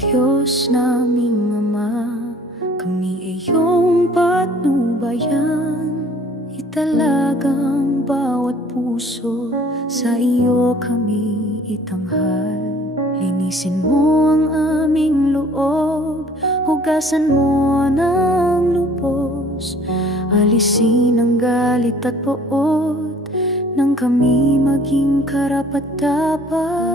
Diyos naming Ama, kami ay iyong patnubayan. Italagang bawat puso, sa iyo kami itanghal. Linisin mo ang aming loob, hugasan mo ng lubos. Alisin ang galit at poot, nang kami maging karapat-dapat.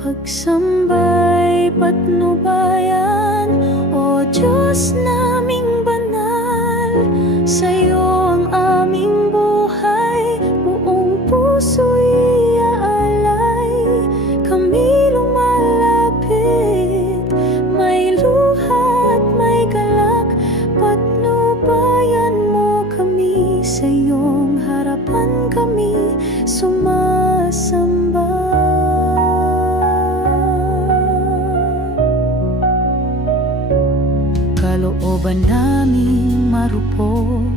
Pagsambay patnubayan, O Diyos naming banal, sa iyo ang aming buhay, buong puso'y iaalay. Kami lumalapit, may luha at may galak, patnubayan mo kami, sa iyong harapan kami sumasamba. Kalooban naming marupok,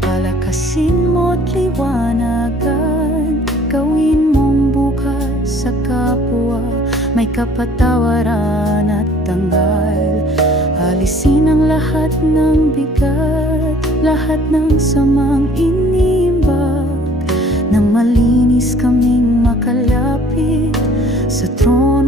palakasin mo't liwanagan. Gawin mong bukas sa kapwa, may kapatawaran at tanggal. Alisin ang lahat ng bigat, lahat ng samang iniimbag, nang malinis kaming makalapit sa trono